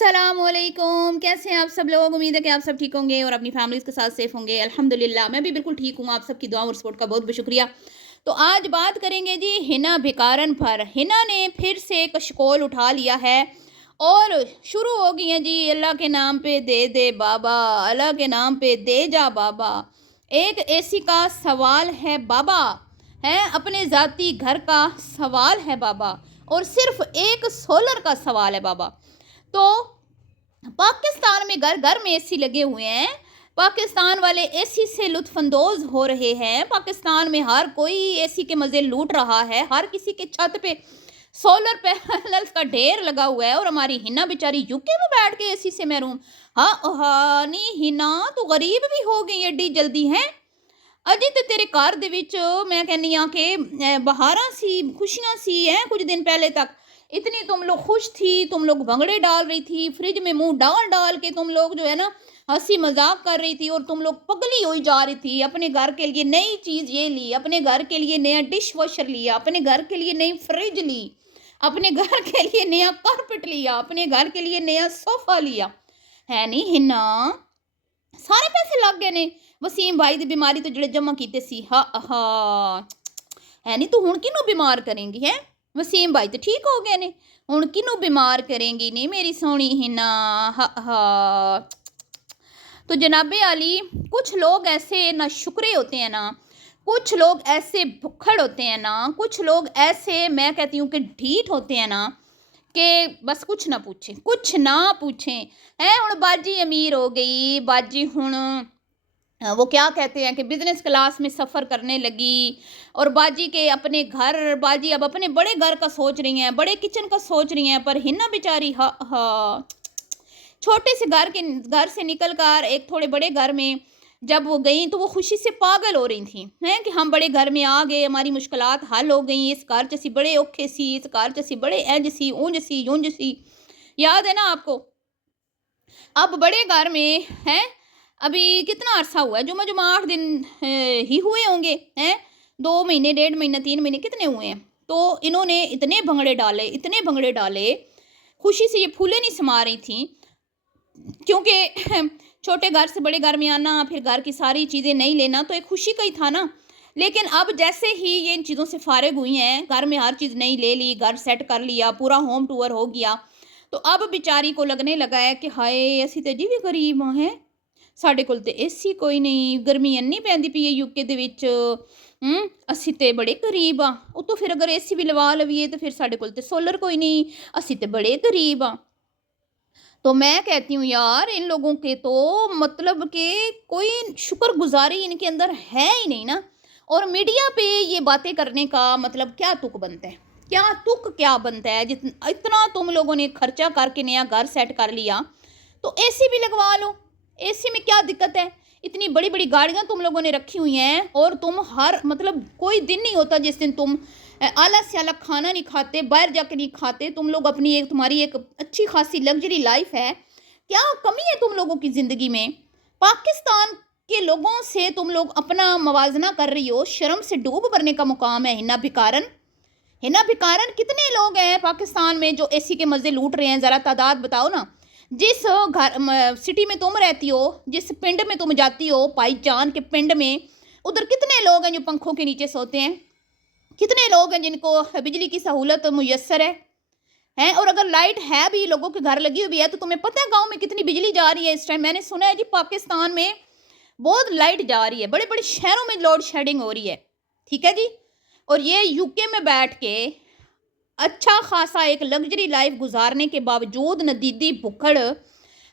अस्सलाम वालेकुम। कैसे हैं आप सब लोग? उम्मीद है कि आप सब ठीक होंगे और अपनी फैमिलीज़ के साथ सेफ होंगे। अल्हम्दुलिल्लाह मैं भी बिल्कुल ठीक हूँ। आप सबकी दुआ और सपोर्ट का बहुत बहुत शुक्रिया। तो आज बात करेंगे जी हिना भिकारन पर। हिना ने फिर से कशकोल उठा लिया है और शुरू हो गई हैं जी, अल्लाह के नाम पे दे दे बाबा, अल्लाह के नाम पे दे जा बाबा। एक एसी का सवाल है बाबा, है अपने ज़ाती घर का सवाल है बाबा, और सिर्फ एक सोलर का सवाल है बाबा। तो पाकिस्तान में घर घर में एसी लगे हुए हैं। पाकिस्तान वाले एसी से लुत्फानंदोज हो रहे हैं। पाकिस्तान में हर कोई एसी के मज़े लूट रहा है। हर किसी के छत पे सोलर पैनल्स का ढेर लगा हुआ है और हमारी हिना बेचारी यूके में बैठ के एसी से महरूम। हाँ नी हिना, तू गरीब भी हो गई एडी जल्दी है। अजी तो तेरे घर दे विच मैं कहनी हाँ कि बहारा सी, खुशियां सी हैं। कुछ दिन पहले तक इतनी तुम लोग खुश थी, तुम लोग भंगड़े डाल रही थी, फ्रिज में मुंह डाल डाल के तुम लोग जो है ना हंसी मजाक कर रही थी, और तुम लोग पगली हुई जा रही थी। अपने घर के लिए नई चीज़ ये ली, अपने घर के लिए नया डिश वॉशर लिया, अपने घर के लिए नई फ्रिज ली, अपने घर के लिए नया कारपेट लिया, अपने घर के लिए नया सोफा लिया, है नहीं हिना? सारे पैसे लग गए ने वसीम भाई की बीमारी तो जड़े जमा किए सी। हा हा, है नहीं? तू हुण किनू बीमार करेंगी है? वसीम भाई तो ठीक हो गए ने, हुण किनू बीमार करेंगी नहीं मेरी सोहनी हिना? हा हा। तो जनाबे आली, कुछ लोग ऐसे ना शुक्रे होते हैं ना, कुछ लोग ऐसे भुक्खड़ होते हैं ना, कुछ लोग ऐसे मैं कहती हूँ कि ढीठ होते हैं ना, कि बस कुछ ना पूछें, कुछ ना पूछें। है हुण बाजी अमीर हो गई, बाजी हुण वो क्या कहते हैं कि बिजनेस क्लास में सफ़र करने लगी, और बाजी के अपने घर, बाजी अब अपने बड़े घर का सोच रही हैं, बड़े किचन का सोच रही हैं। पर हिना बेचारी हा हा, छोटे से घर से निकल कर एक थोड़े बड़े घर में जब वो गई तो वो खुशी से पागल हो रही थी, हैं कि हम बड़े घर में आ गए, हमारी मुश्किलात हल हो गई, इस घर च असी बड़े औखे सी, इस घर च असी बड़े इंज सी ऊंज सी यूंज सी। याद है ना आपको? अब बड़े घर में हैं, अभी कितना अरसा हुआ है, जुमा जुमा 8 दिन ही हुए होंगे, हैं 2 महीने, 1.5 महीना, 3 महीने कितने हुए हैं। तो इन्होंने इतने भंगड़े डाले, इतने भंगड़े डाले, खुशी से ये फूले नहीं समा रही थी, क्योंकि छोटे घर से बड़े घर में आना, फिर घर की सारी चीज़ें नहीं लेना, तो एक खुशी का ही था ना। लेकिन अब जैसे ही ये इन चीज़ों से फारिग हुई हैं, घर में हर चीज़ नई ले ली, घर सेट कर लिया, पूरा होम टूर हो गया, तो अब बेचारी को लगने लगा है कि हाय असी तो जी भी गरीब हैं, ਸਾਡੇ ਕੋਲ ਤੇ ਏਸੀ ਕੋਈ ਨਹੀਂ, ਗਰਮੀ ਇੰਨੀ ਪੈਂਦੀ ਪਈ ਹੈ ਯੂਕੇ ਦੇ ਵਿੱਚ, ਅਸੀਂ ਤੇ ਬੜੇ ਗਰੀਬ ਆ। ਉਤੋਂ ਫਿਰ ਅਗਰ ਏਸੀ ਵੀ ਲਵਾ ਲਵੀਏ तो फिर ਸਾਡੇ ਕੋਲ ਤੇ सोलर कोई नहीं, ਅਸੀਂ ਤੇ बड़े गरीब आ। तो मैं कहती हूँ यार, इन लोगों के तो मतलब कि कोई शुक्रगुजारी इनके अंदर है ही नहीं ना। और मीडिया पे ये बातें करने का मतलब क्या तुक बनता है, क्या तुक क्या बनता है? इतना तुम लोगों ने खर्चा करके नया घर सेट कर लिया, तो एसी भी लगवा लो, एसी में क्या दिक्कत है? इतनी बड़ी बड़ी गाड़ियाँ तुम लोगों ने रखी हुई हैं, और तुम हर मतलब कोई दिन नहीं होता जिस दिन तुम आला से आला खाना नहीं खाते, बाहर जाके नहीं खाते। तुम लोग अपनी एक, तुम्हारी एक अच्छी खासी लग्जरी लाइफ है, क्या कमी है तुम लोगों की ज़िंदगी में? पाकिस्तान के लोगों से तुम लोग अपना मवाजना कर रही हो, शर्म से डूब भरने का मुकाम है। हिना भिकारन, हिना भिकारन, कितने लोग हैं पाकिस्तान में जो एसी के मज़े लूट रहे हैं? ज़रा तादाद बताओ ना। जिस घर सिटी में तुम रहती हो, जिस पिंड में तुम जाती हो, भाईजान के पिंड में, उधर कितने लोग हैं जो पंखों के नीचे सोते हैं? कितने लोग हैं जिनको बिजली की सहूलत मुयस्सर है? और अगर लाइट है भी, लोगों के घर लगी हुई है, तो तुम्हें पता है गांव में कितनी बिजली जा रही है इस टाइम? मैंने सुना है जी पाकिस्तान में बहुत लाइट जा रही है, बड़े बड़े शहरों में लोड शेडिंग हो रही है, ठीक है जी। और ये यूके में बैठ के अच्छा खासा एक लग्जरी लाइफ गुजारने के बावजूद नदीदी भुक्खड़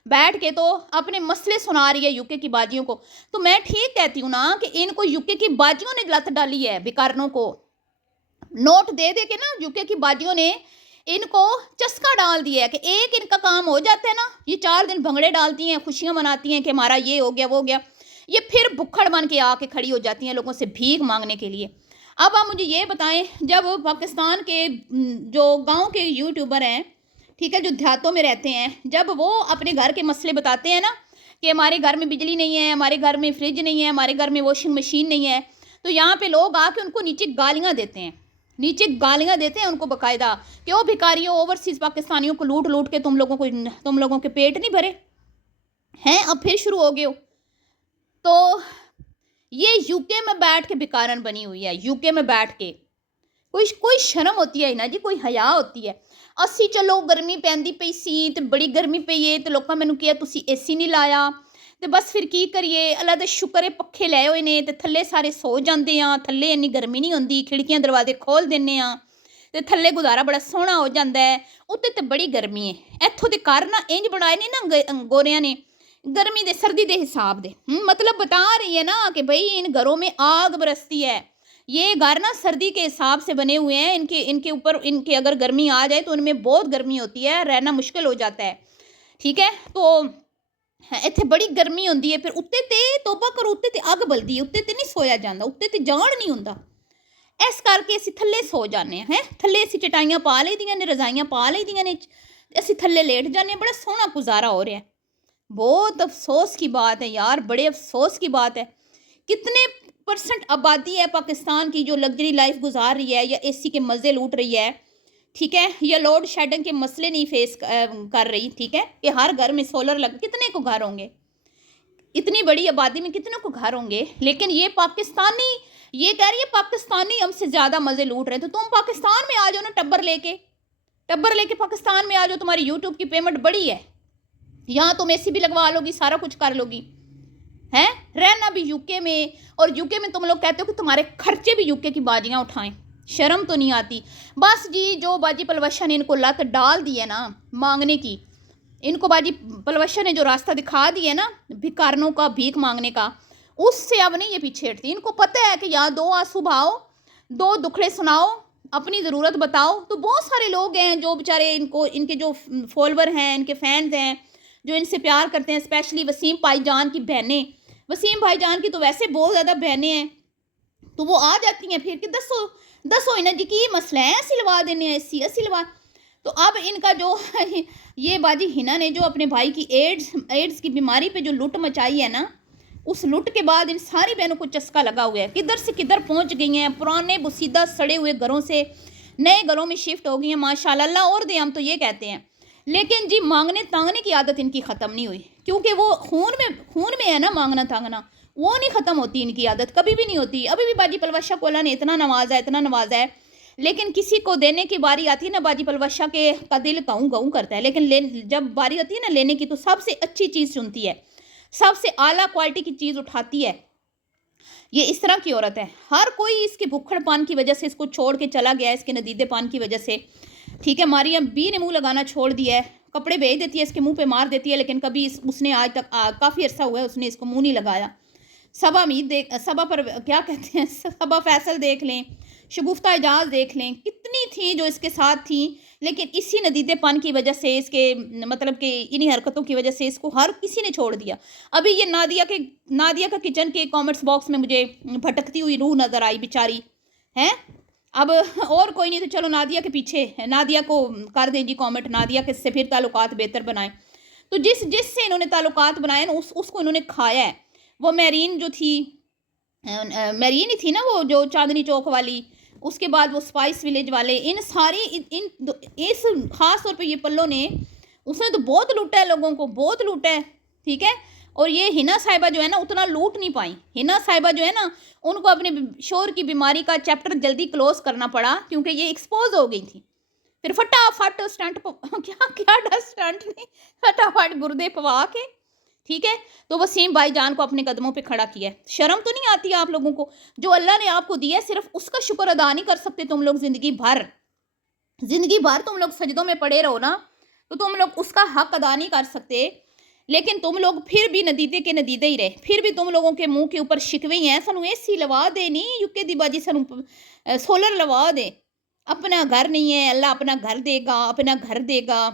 बैठ के तो अपने मसले सुना रही है यूके की बाजियों को। तो मैं ठीक कहती हूँ ना कि इनको यूके की बाजियों ने लत डाली है, बेकारनों को नोट दे दे के ना यूके की बाजियों ने इनको चस्का डाल दिया है कि एक इनका काम हो जाता है ना, ये 4 दिन भंगड़े डालती हैं, खुशियाँ मनाती हैं कि हमारा ये हो गया वो हो गया, ये फिर भुक्खड़ बन के आके खड़ी हो जाती हैं लोगों से भीख मांगने के लिए। अब आप मुझे ये बताएं, जब पाकिस्तान के जो गांव के यूट्यूबर हैं, ठीक है, जो देहातों में रहते हैं, जब वो अपने घर के मसले बताते हैं ना कि हमारे घर में बिजली नहीं है, हमारे घर में फ्रिज नहीं है, हमारे घर में वॉशिंग मशीन नहीं है, तो यहाँ पे लोग आके उनको नीचे गालियाँ देते हैं, नीचे गालियां देते हैं उनको बाकायदा कि ओ भिखारियों, ओवरसीज़ पाकिस्तानियों को लूट लूट के तुम लोगों के पेट नहीं भरे हैं, अब फिर शुरू हो गए हो। तो ये यूके में बैठ के भिखारन बनी हुई है, यूके में बैठ के। कोई शर्म होती है ना जी, कोई हया होती है। असी चलो गर्मी पैंदी पई सी ते बड़ी गर्मी पई है ते लोकां मैनूं किहा तुसीं एसी नहीं लाया ते बस फिर की करिए, अल्लाह दा शुक्र है पक्खे लए होए ने ते थल्ले सारे सो जांदे आ, थल्ले इन्नी गर्मी नहीं हुंदी, खिड़कियां दरवाजे खोल दिन्ने आ ते थल्ले गुजारा बड़ा सोहना हो जांदा है। उत्ते ते बड़ी गर्मी है। इत्थों दे घर ना इंज बनाए ने ना गोरियां ने, गर्मी दे सर्दी दे हिसाब दे। मतलब बता रही है ना कि भाई इन घरों में आग बरसती है। ये घर ना सर्दी के हिसाब से बने हुए हैं, इनके ऊपर इनके अगर गर्मी आ जाए तो उनमें बहुत गर्मी होती है, रहना मुश्किल हो जाता है। ठीक है, तो इत्थे बड़ी गर्मी होंदी है। फिर उत्ते ते तोबा करो, उत्ते ते अग बलदी है, उत्ते ते नहीं सोया जाता, उत्ते ते जान नहीं होंदा। इस करके असीं थल्ले सो जाने हैं, थल्ले असीं चटाइयां पा लई दियां ने, रजाइयां पा लई दियां ने, असीं थल्ले लेट जाने, बड़ा सोहना गुजारा हो रहा है। बहुत अफसोस की बात है यार, बड़े अफसोस की बात है। कितने % आबादी है पाकिस्तान की जो लग्जरी लाइफ गुजार रही है या एसी के मज़े लूट रही है, ठीक है, या लोड शेडिंग के मसले नहीं फेस कर रही, ठीक है, कि हर घर में सोलर लग, कितने को घर होंगे, इतनी बड़ी आबादी में कितनों को घर होंगे। लेकिन ये पाकिस्तानी ये कह रही है पाकिस्तानी हमसे ज़्यादा मज़े लूट रहे हैं। तो तुम पाकिस्तान में आ जाओ ना, टब्बर लेके पाकिस्तान में आ जाओ, तुम्हारी यूट्यूब की पेमेंट बड़ी है, यहाँ तुम एसी भी लगवा लोगी, सारा कुछ कर लोगी, हैं, रहना भी यूके में, और यूके में तुम लोग कहते हो कि तुम्हारे खर्चे भी यूके की बाजियाँ उठाएं। शर्म तो नहीं आती। बस जी, जो बाजी पलवशा ने इनको लत डाल दी है ना मांगने की, इनको बाजी पलवशा ने जो रास्ता दिखा दिया ना भिखारनों का, भीख मांगने का, उससे अब नहीं ये पीछे हटती। इनको पता है कि यहाँ दो आंसू बहाओ, दो दुखड़े सुनाओ, अपनी ज़रूरत बताओ, तो बहुत सारे लोग हैं जो बेचारे इनके जो फॉलोवर हैं, इनके फैंस हैं, जो इनसे प्यार करते हैं। स्पेशली वसीम भाईजान की बहनें, वसीम भाईजान की तो वैसे बहुत ज़्यादा बहनें हैं, तो वो आ जाती हैं फिर कि दसो इन्हें जी की मसला है, असी लवा देने एसी, असी लवा। तो अब इनका जो ये बाजी हिना ने जो अपने भाई की एड्स की बीमारी पे जो लुट मचाई है ना, उस लुट के बाद इन सारी बहनों को चस्का लगा हुआ है, किधर से किधर पहुंच गई हैं। पुराने बुसीदा सड़े हुए घरों से नए घरों में शिफ्ट हो गई हैं, माशाल्लाह, अल्लाह और दे, हम तो ये कहते हैं। लेकिन जी मांगने तांगने की आदत इनकी ख़त्म नहीं हुई, क्योंकि वो खून में है ना, मांगना तांगना, वो नहीं ख़त्म होती, इनकी आदत कभी भी नहीं होती। अभी भी बाजी पलवशा को अल्लाह ने इतना नवाजा है, लेकिन किसी को देने की बारी आती है ना, बाजी पलवशा का दिल गाँव गाँव करता है। लेकिन जब बारी आती है ना लेने की, तो सबसे अच्छी चीज़ चुनती है, सबसे आला क्वालिटी की चीज़ उठाती है। ये इस तरह की औरत है। हर कोई इसके भुक्खड़पान की वजह से इसको छोड़ के चला गया है, इसके नदीदेपान की वजह से, ठीक है। मारियम बी ने मुंह लगाना छोड़ दिया है, कपड़े भेज देती है, इसके मुंह पे मार देती है, लेकिन कभी उसने आज तक काफ़ी अर्सा हुआ है उसने इसको मुंह नहीं लगाया। सबा पर क्या कहते हैं, सबा फैसल देख लें, शगुफ्ता एजाज देख लें, कितनी थी जो इसके साथ थी, लेकिन इसी नदीदेपन की वजह से, इसके मतलब कि इन्हीं हरकतों की वजह से इसको हर किसी ने छोड़ दिया। अभी ये नादिया का किचन के कमेंट्स बॉक्स में मुझे भटकती हुई रूह नज़र आई, बेचारी हैं। अब और कोई नहीं तो चलो नादिया के पीछे, नादिया को कर दें जी कमेंट, नादिया के से फिर ताल्लुकात बेहतर बनाएं। तो जिससे इन्होंने ताल्लुकात बनाए ना, उसको इन्होंने खाया है। वो मेरीन जो थी, मेरीन ही थी ना वो जो चांदनी चौक वाली, उसके बाद वो स्पाइस विलेज वाले, इन सारी इस ख़ास तौर पे ये पल्लो ने, उसने तो बहुत लूटा है लोगों को, बहुत लूटा है, ठीक है। और ये हिना साहिबा जो है ना उतना लूट नहीं पाई। हिना साहिबा जो है ना, उनको अपने शोर की बीमारी का चैप्टर जल्दी क्लोज करना पड़ा, क्योंकि ये एक्सपोज हो गई थी। फिर फटाफट स्टंट क्या स्टंट नहीं, फटाफट गुर्दे पवा के, ठीक है, तो वसीम भाईजान को अपने कदमों पे खड़ा किया है। शर्म तो नहीं आती आप लोगों को? जो अल्लाह ने आपको दिया है, सिर्फ उसका शुक्र अदा नहीं कर सकते तुम लोग? ज़िंदगी भर तुम लोग सजदों में पड़े रहो ना, तो तुम लोग उसका हक अदा नहीं कर सकते। लेकिन तुम लोग फिर भी नदीदे के नदीदे ही रहे, फिर भी तुम लोगों के मुंह के ऊपर शिकवे ही हैं। सानू एसी लवा दे, नहीं यूके दी बाजी, सानू सोलर लवा दे। अपना घर नहीं है, अल्लाह अपना घर देगा, अपना घर देगा।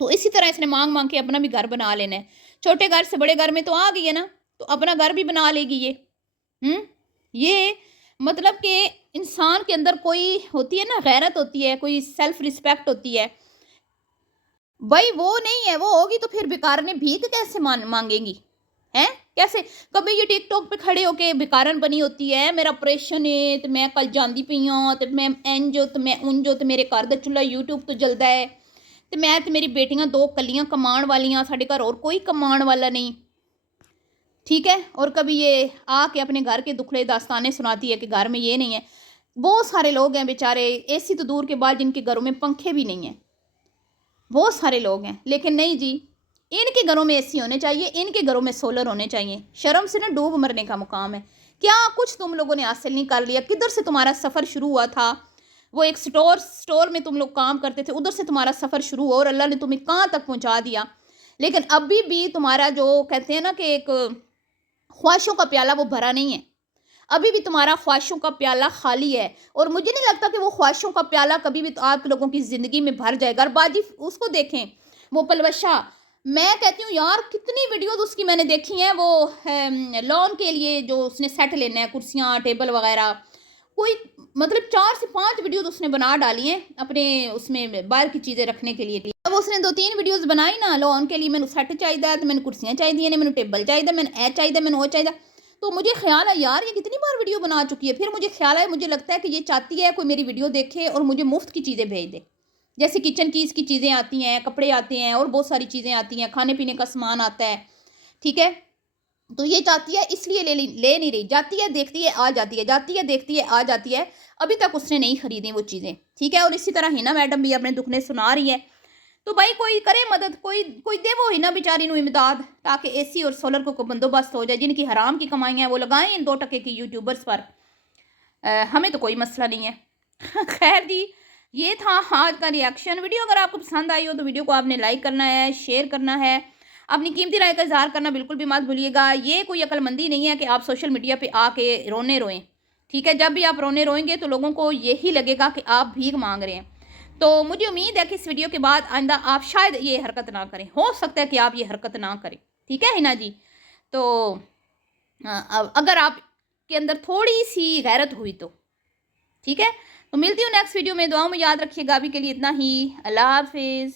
तो इसी तरह इसने मांग मांग के अपना भी घर बना लेना है। छोटे घर से बड़े घर में तो आ गई है ना, तो अपना घर भी बना लेगी ये मतलब कि इंसान के अंदर कोई होती है ना, गैरत होती है, कोई सेल्फ रिस्पेक्ट होती है भाई, वो नहीं है। वो होगी तो फिर बेकार ने भीख कैसे मांगेंगी हैं? कैसे कभी ये टिक टॉक पे खड़े होके भिकारन बनी होती है, मेरा ऑपरेशन है तो मैं कल जाती पई हाँ, तो मैं इंज तो मैं उंज तो मेरे घर का चूल्हा यूट्यूब तो जलता है, तो मैं तो मेरी बेटियां 2 कलियां कमाण वालियां, साढ़े घर और कोई कमाण वाला नहीं, ठीक है। और कभी ये आके अपने घर के दुखड़े दास्तानें सुनाती है कि घर में ये नहीं है। बहुत सारे लोग हैं बेचारे, एसी तो दूर के बाद जिनके घरों में पंखे भी नहीं हैं, बहुत सारे लोग हैं, लेकिन नहीं जी, इनके घरों में एसी होने चाहिए, इनके घरों में सोलर होने चाहिए। शर्म से ना डूब मरने का मुकाम है। क्या कुछ तुम लोगों ने हासिल नहीं कर लिया? किधर से तुम्हारा सफ़र शुरू हुआ था? वो एक स्टोर में तुम लोग काम करते थे, उधर से तुम्हारा सफ़र शुरू हुआ और अल्लाह ने तुम्हें कहाँ तक पहुँचा दिया। लेकिन अभी भी तुम्हारा जो कहते हैं ना कि एक ख्वाहिशों का प्याला वो भरा नहीं है, अभी भी तुम्हारा ख्वाहिशों का प्याला खाली है। और मुझे नहीं लगता कि वो ख्वाहिशों का प्याला कभी भी तो आप लोगों की ज़िंदगी में भर जाएगा। और बाजी उसको देखें, वो पलवशा, मैं कहती हूँ यार कितनी वीडियोस उसकी मैंने देखी हैं, वो लॉन के लिए जो उसने सेट लेना है, कुर्सियाँ टेबल वगैरह, कोई मतलब 4 से 5 वीडियोस उसने बना डाली हैं अपने उसमें बाहर की चीज़ें रखने के लिए। अब उसने 2-3 वीडियोस बनाई ना लॉन के लिए, मैंने सेट चाहिए, तो मैंने कुर्सियाँ चाहिए ने, मैंने टेबल चाहिए, मैंने चाहिए, मैंने वो चाहिए। तो मुझे ख्याल है यार ये कितनी बार वीडियो बना चुकी है। फिर मुझे ख्याल है, मुझे लगता है कि ये चाहती है कोई मेरी वीडियो देखे और मुझे मुफ्त की चीज़ें भेज दे, जैसे किचन की इसकी चीज़ें आती हैं, कपड़े आते हैं और बहुत सारी चीज़ें आती हैं, खाने पीने का सामान आता है, ठीक है। तो ये चाहती है इसलिए ले नहीं रही, जाती है देखती है आ जाती है, जाती है देखती है आ जाती है। अभी तक उसने नहीं खरीदी वो चीज़ें, ठीक है। और इसी तरह हिना मैडम भी अपने दुखने सुना रही है। तो भाई कोई करे मदद, कोई कोई दे वो हिना बेचारी नूं इमदाद, ताकि एसी और सोलर को बंदोबस्त हो जाए। जिनकी हराम की कमाइयाँ हैं वो लगाएं इन 2 टके की यूट्यूबर्स पर। हमें तो कोई मसला नहीं है। खैर जी, ये था आज का रिएक्शन। वीडियो अगर आपको पसंद आई हो तो वीडियो को आपने लाइक करना है, शेयर करना है, अपनी कीमती राय का इजहार करना बिल्कुल भी मत भूलिएगा। ये कोई अक्लमंदी नहीं है कि आप सोशल मीडिया पे आके रोएं, ठीक है। जब भी आप रोएंगे तो लोगों को यही लगेगा कि आप भीख मांग रहे हैं। तो मुझे उम्मीद है कि इस वीडियो के बाद आइंदा आप शायद ये हरकत ना करें, हो सकता है कि आप ये हरकत ना करें, ठीक है हिना जी। तो अगर आप के अंदर थोड़ी सी गैरत हुई तो ठीक है। तो मिलती हूँ नेक्स्ट वीडियो में, दुआओं में याद रखिएगा। अभी के लिए इतना ही, अल्लाह हाफिज़।